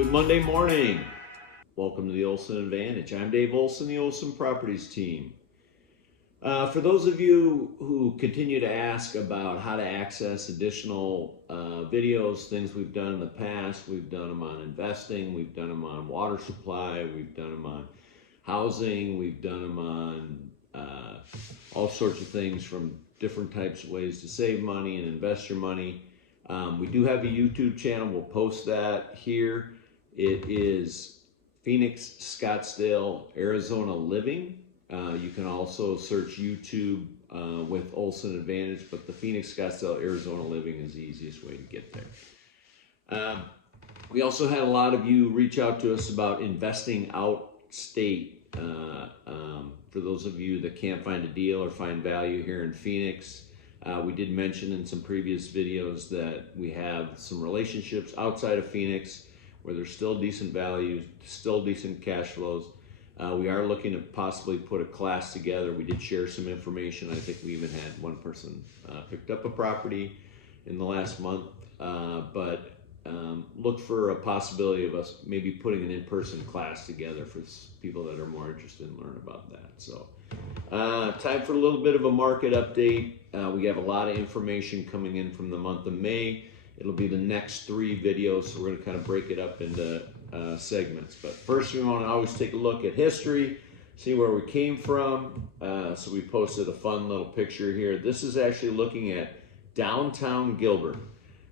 Good Monday morning. Welcome to the Olson Advantage. I'm Dave Olson, the Olson Properties team. For those of you who continue to ask about how to access additional videos, things we've done in the past, we've done them on investing, we've done them on water supply, we've done them on housing, we've done them on all sorts of things, from different types of ways to save money and invest your money. We do have a YouTube channel. We'll post that here. It is Phoenix, Scottsdale, Arizona Living. You can also search YouTube with Olson Advantage, but the Phoenix, Scottsdale, Arizona Living is the easiest way to get there. We also had a lot of you reach out to us about investing out state. For those of you that can't find a deal or find value here in Phoenix, we did mention in some previous videos that we have some relationships outside of Phoenix where there's still decent value, still decent cash flows. We are looking to possibly put a class together. We did share some information. I think we even had one person picked up a property in the last month, but look for a possibility of us maybe putting an in-person class together for people that are more interested in learning about that. So time for a little bit of a market update. We have a lot of information coming in from the month of May. It'll be the next 3 videos, so we're going to kind of break it up into segments. But first, we want to always take a look at history, see where we came from. So we posted a fun little picture here. This is actually looking at downtown Gilbert.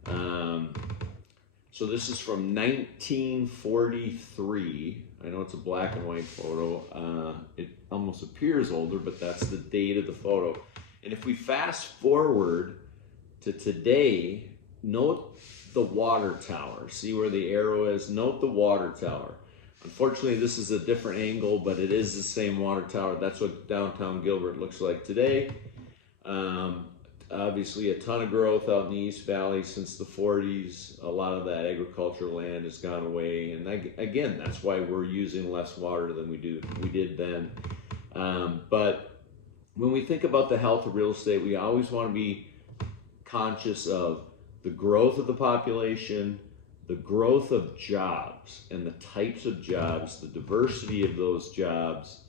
So this is from 1943. I know it's a black and white photo. It almost appears older, but that's the date of the photo. And if we fast forward to today, note the water tower. See where the arrow is? Note the water tower. Unfortunately, this is a different angle, but it is the same water tower. That's what downtown Gilbert looks like today. Obviously, a ton of growth out in the East Valley since the 40s. A lot of that agricultural land has gone away. And again, that's why we're using less water than we did then. But when we think about the health of real estate, we always want to be conscious of the growth of the population, the growth of jobs and the types of jobs, the diversity of those jobs,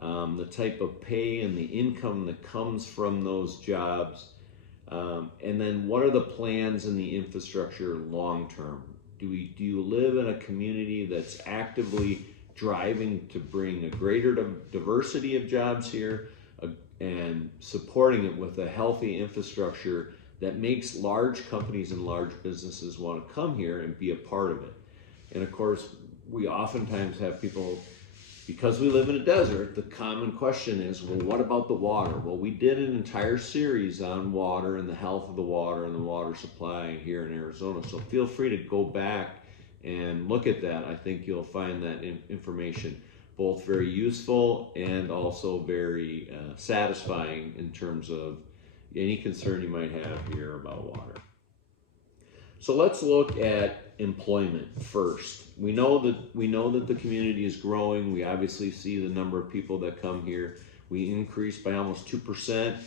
the type of pay and the income that comes from those jobs, and then what are the plans and the infrastructure long term? Do you live in a community that's actively driving to bring a greater diversity of jobs here and supporting it with a healthy infrastructure that makes large companies and large businesses want to come here and be a part of it? And of course, we oftentimes have people, because we live in a desert, the common question is, well, what about the water? Well, we did an entire series on water and the health of the water and the water supply here in Arizona. So feel free to go back and look at that. I think you'll find that information both very useful and also very satisfying in terms of any concern you might have here about water. So let's look at employment first. We know that the community is growing. We obviously see the number of people that come here. We increased by almost 2%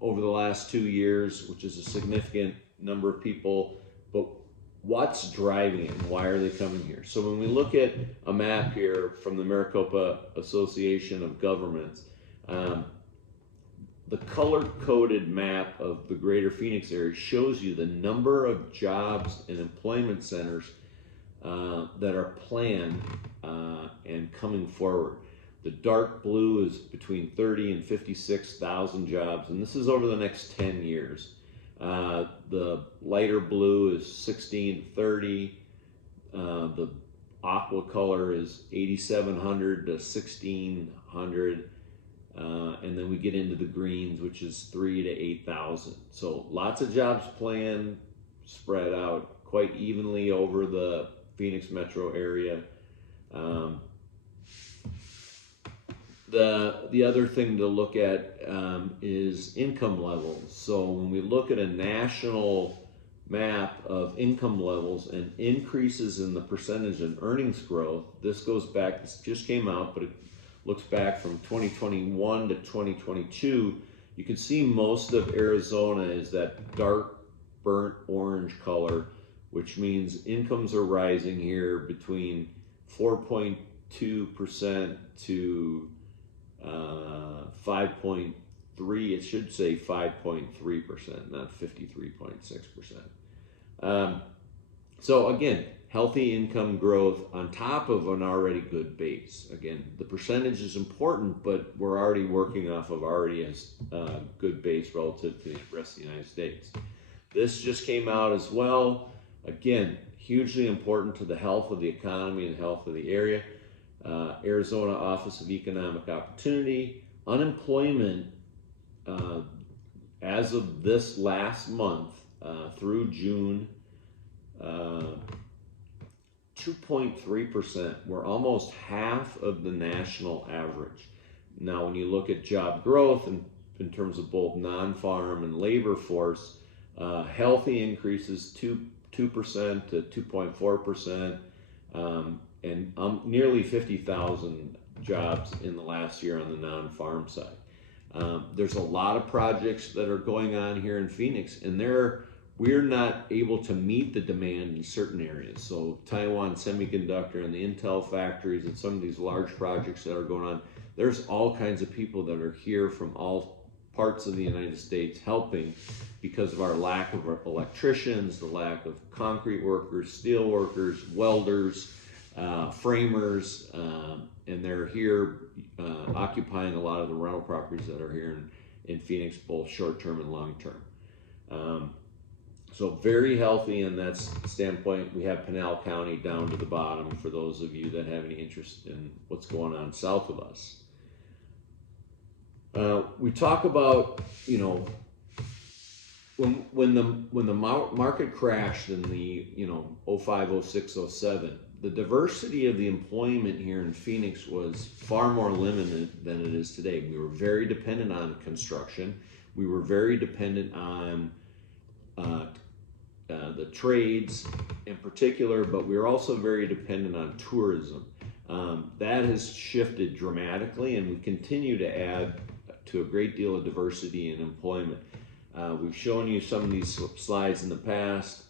over the last 2 years, which is a significant number of people. But what's driving it and why are they coming here? So when we look at a map here from the Maricopa Association of Governments, the color-coded map of the greater Phoenix area shows you the number of jobs and employment centers that are planned and coming forward. The dark blue is between 30 and 56,000 jobs, and this is over the next 10 years. The lighter blue is 16 to 30. The aqua color is 8,700 to 1,600. And then we get into the greens, which is 3,000 to 8,000. So lots of jobs planned, spread out quite evenly over the Phoenix metro area. The other thing to look at is income levels. So when we look at a national map of income levels and increases in the percentage in earnings growth, this goes back, this just came out, but it looks back from 2021 to 2022, you can see most of Arizona is that dark burnt orange color which means incomes are rising here between 4.2% to 5.3. It should say 5.3%, not 53.6%. So again, healthy income growth on top of an already good base. Again, the percentage is important, but we're already working off of already a good base relative to the rest of the United States. This just came out as well. Again, hugely important to the health of the economy and health of the area. Arizona Office of Economic Opportunity, unemployment as of this last month through June, 2.3%. We're almost half of the national average. Now, when you look at job growth in terms of both non-farm and labor force, healthy increases 2% to 2.4%, and nearly 50,000 jobs in the last year on the non-farm side. There's a lot of projects that are going on here in Phoenix, and we're not able to meet the demand in certain areas. So Taiwan Semiconductor and the Intel factories and some of these large projects that are going on, there's all kinds of people that are here from all parts of the United States helping because of our lack of electricians, the lack of concrete workers, steel workers, welders, framers, and they're here occupying a lot of the rental properties that are here in Phoenix, both short-term and long-term. So very healthy in that standpoint. We have Pinal County down to the bottom for those of you that have any interest in what's going on south of us. We talk about, when the market crashed in the 05, 06, 07, the diversity of the employment here in Phoenix was far more limited than it is today. We were very dependent on construction. We were very dependent on the trades in particular, but we were also very dependent on tourism. That has shifted dramatically, and we continue to add to a great deal of diversity in employment. We've shown you some of these slides in the past,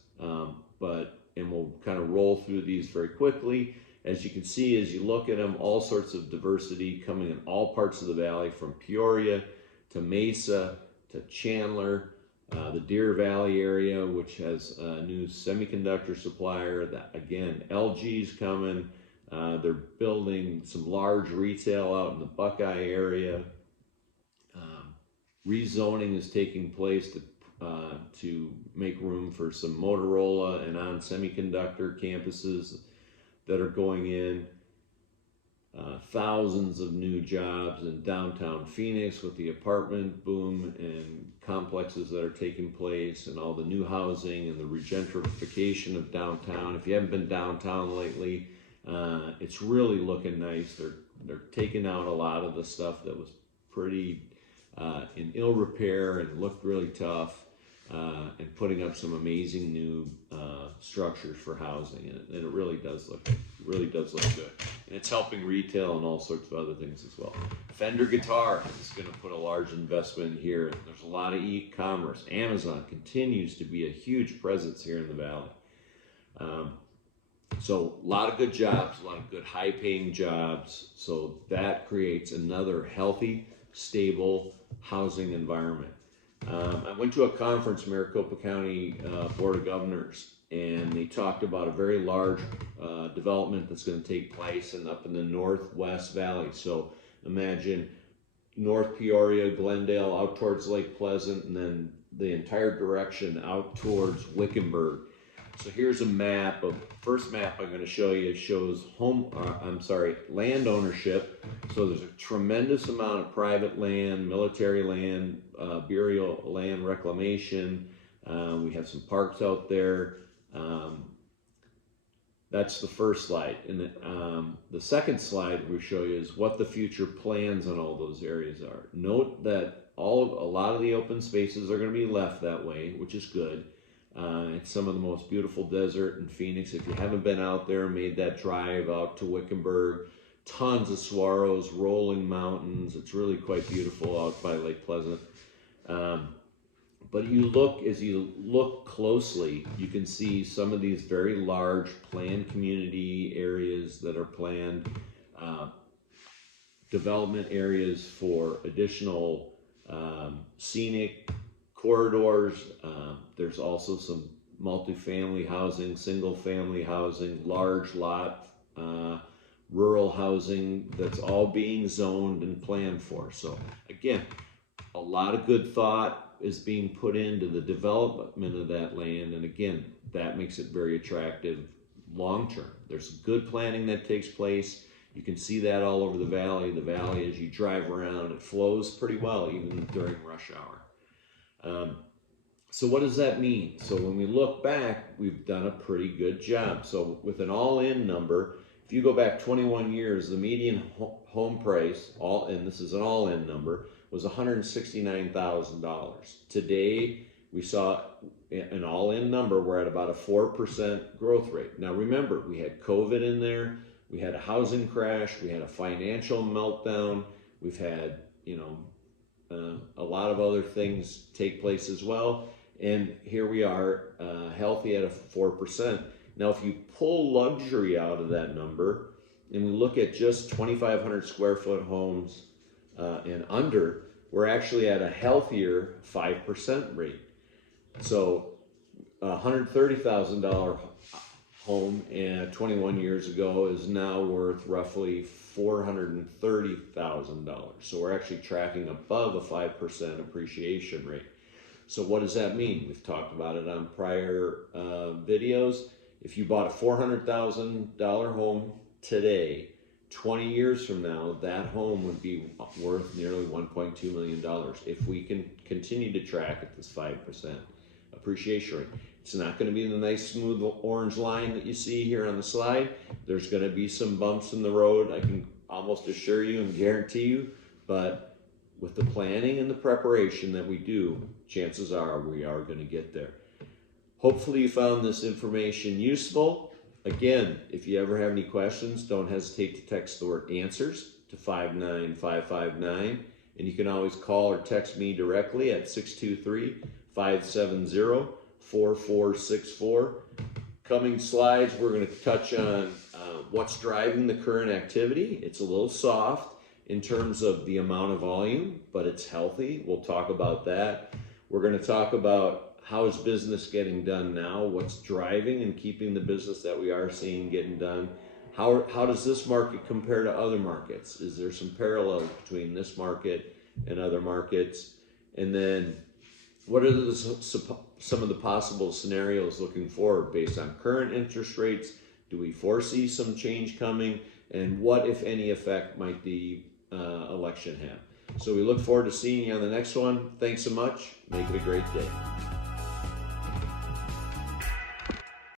and we'll kind of roll through these very quickly. As you can see, as you look at them, all sorts of diversity coming in all parts of the valley, from Peoria to Mesa to Chandler, the Deer Valley area, which has a new semiconductor supplier. That again, LG's coming. They're building some large retail out in the Buckeye area. Rezoning is taking place to make room for some Motorola and ON Semiconductor campuses that are going in. Thousands of new jobs in downtown Phoenix with the apartment boom and complexes that are taking place, and all the new housing and the regentrification of downtown. If you haven't been downtown lately, it's really looking nice. They're taking out a lot of the stuff that was pretty in ill repair and looked really tough, and putting up some amazing new structures for housing, and it really does look good. And it's helping retail and all sorts of other things as well. Fender Guitar is going to put a large investment here. There's a lot of e-commerce. Amazon continues to be a huge presence here in the valley. So a lot of good jobs, a lot of good high-paying jobs. So that creates another healthy, stable housing environment. I went to a conference, Maricopa County Board of Governors, and they talked about a very large development that's going to take place up in the Northwest Valley. So imagine North Peoria, Glendale, out towards Lake Pleasant, and then the entire direction out towards Wickenburg. So here's a map. First map I'm going to show you shows land ownership. So there's a tremendous amount of private land, military land, burial land reclamation. We have some parks out there. That's the first slide. And the second slide we show you is what the future plans on all those areas are. Note that a lot of the open spaces are going to be left that way, which is good. It's some of the most beautiful desert in Phoenix. If you haven't been out there, made that drive out to Wickenburg, tons of saguaros, rolling mountains. It's really quite beautiful out by Lake Pleasant. But as you look closely, you can see some of these very large planned community areas that are planned, development areas for additional scenic corridors. There's also some multifamily housing, single family housing, large lot, rural housing that's all being zoned and planned for. So again, a lot of good thought is being put into the development of that land, and again, that makes it very attractive long term. There's good planning that takes place. You can see that all over the valley. The valley, as you drive around, it flows pretty well even during rush hour. So what does that mean? So when we look back, we've done a pretty good job. So with an all-in number, if you go back 21 years, the median home price, and this is an all-in number, was $169,000. Today, we saw an all-in number. We're at about a 4% growth rate. Now remember, we had COVID in there. We had a housing crash. We had a financial meltdown. We've had, a lot of other things take place as well. And here we are, healthy at a 4%. Now, if you pull luxury out of that number and we look at just 2,500 square foot homes and under, we're actually at a healthier 5% rate. So a $130,000 home 21 years ago is now worth roughly $430,000. So we're actually tracking above a 5% appreciation rate. So what does that mean? We've talked about it on prior videos. If you bought a $400,000 home today, 20 years from now, that home would be worth nearly $1.2 million if we can continue to track at this 5% appreciation rate. It's not going to be the nice smooth orange line that you see here on the slide. There's going to be some bumps in the road, I can almost assure you and guarantee you, but with the planning and the preparation that we do, chances are we are going to get there. Hopefully you found this information useful. Again, if you ever have any questions, don't hesitate to text the word answers to 59559, and you can always call or text me directly at 623-570-4464. Coming slides, we're going to touch on what's driving the current activity. It's a little soft in terms of the amount of volume, but it's healthy. We'll talk about that. We're going to talk about how is business getting done now, what's driving and keeping the business that we are seeing getting done. How does this market compare to other markets? Is there some parallels between this market and other markets? And then what are some of the possible scenarios looking forward based on current interest rates? Do we foresee some change coming? And what, if any, effect might the election have? So we look forward to seeing you on the next one. Thanks so much. Make it a great day.